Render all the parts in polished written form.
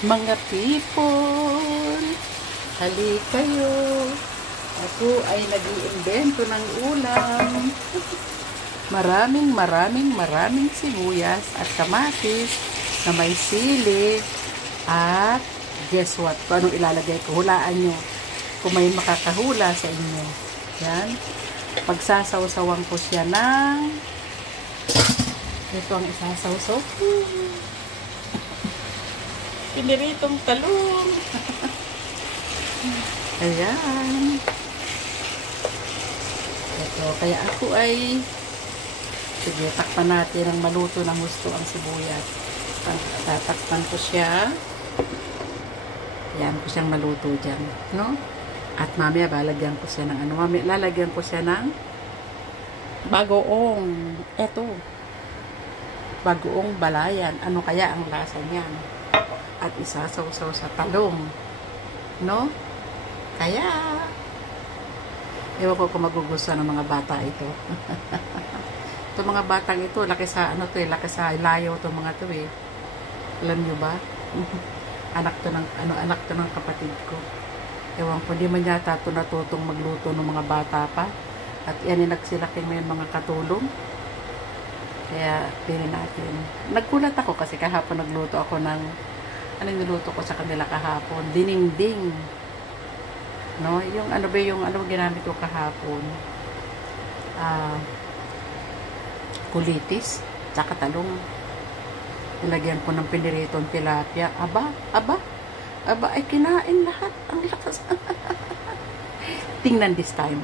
Mga people, hali kayo. Ako ay nag-iimbento ng ulam. Maraming sibuyas at kamatis na may sili. At guess what? Kung anong ilalagay ko? Hulaan nyo. Kung may makakahula sa inyo. Yan. Pagsasawsawan ko siya ng... Ito ang isasawsaw ko. Piniritong talong. Ayan. Ito, kaya ako ay sige, takpan natin ang maluto ng gusto ang sibuyas. Tatakpan ko siya. Ayan ko siyang maluto dyan, no? At mamaya lalagyan ko siya ng ano, mamaya lalagyan ko siya ng bagoong. Eto. Bagoong balayan. Ano kaya ang lasa niyan? At isasawsaw sa talong. No? Kaya, ewan ko kung magugustuhan ng mga bata ito. Itong mga batang ito, laki sa, ano to eh, laki sa layo itong mga to eh. Alam nyo ba? Anak to ng kapatid ko. Ewan ko, di man yata ito natutong magluto ng mga bata pa. At yan yung nagsilaki ngayon mga katulong. Kaya, pinin natin. Nagkulat ako kasi kahapon nagluto ako ng ano niluto ko sa kanila kahapon? Dininding. No? Yung ano ba yung ano ginamit ko kahapon? Kulitis. Tsaka talong. Nilagyan ko ng piniritong tilapia. Aba, ay kinain lahat. Ang lakas. Tingnan this time.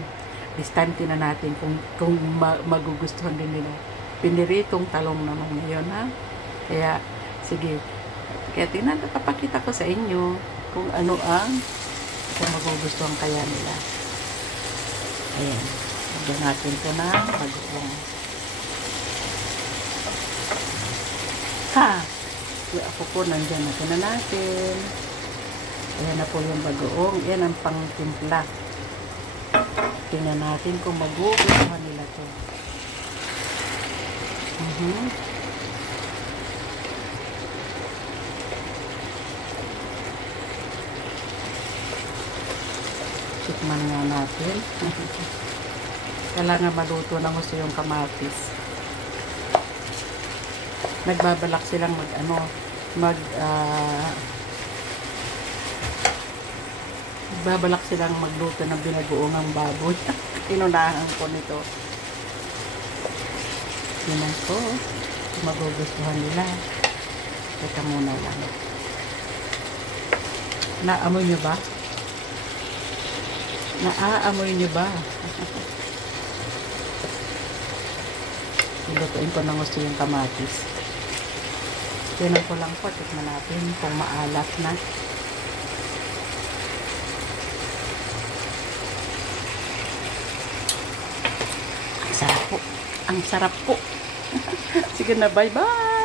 This time tingnan natin kung magugustuhan din nila. Piniritong talong naman ngayon, ha? Kaya, sige. Kaya tingnan, papakita ko sa inyo kung ano ang kung magugustuhan kaya nila. Ayan. Lagyan natin ito na bagoong. Yung ako po nandyan na natin. Ayan na po yung bagoong. Ayan ang pang-timpla. Tingnan natin kung magugustuhan nila ito. Tikman nga natin. Kailangan maluto ng gusto yung kamatis. Nagbabalak silang nagbabalak silang magluto ng binagoongang baboy. Inunahan ko nito. Tingnan ko. Magugustuhan nila. Teka muna lang. Naamoy nyo ba? Naaamoy nyo ba? Ilutuin ko ng gusto yung kamatis. Tinan ko lang po. Tikman natin kung maalat na. Ang sarap po. Ang sarap po. Sige na, bye-bye.